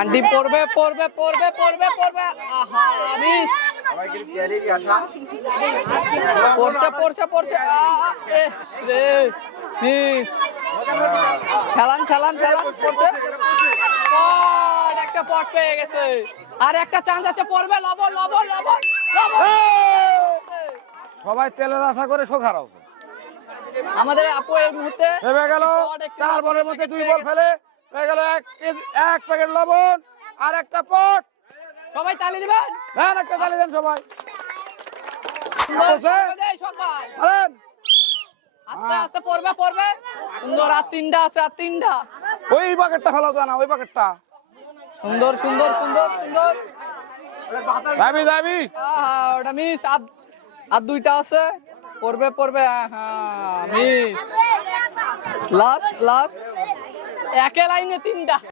aunty পড়বে পড়বে পড়বে পড়বে পড়বে আহা মিস পড়ছে পড়ছে পড়ছে রে মিস খেলান খেলান খেলান পড়ছে পট একটা পট পেয়ে গেছে আর একটা চান্স আছে পড়বে লবণ লবণ লবণ লবণ সবাই তেলের আশা করে শোখার আছে আমাদের আপু এই মুহূর্তে নেমে গেল 4 বলের মধ্যে 2 বল ফেলে হয়ে গেল 1 প্যাকেট লবণ আর একটা পট সবাই তালি দিবেন হ্যাঁ একটা তালি দেন সবাই সবাই আরেন আস্তে আস্তে পড়বে পড়বে সুন্দর আর তিনটা আছে আর তিনটা ওই প্যাকেটটা ফেলাও না ওই প্যাকেটটা সুন্দর সুন্দর সুন্দর সুন্দর দাবি দাবি ওটা মিস আর দুইটা আছে পড়বে পড়বে হ্যাঁ মিস লাস্ট লাস্ট একে লাইনে তিনটা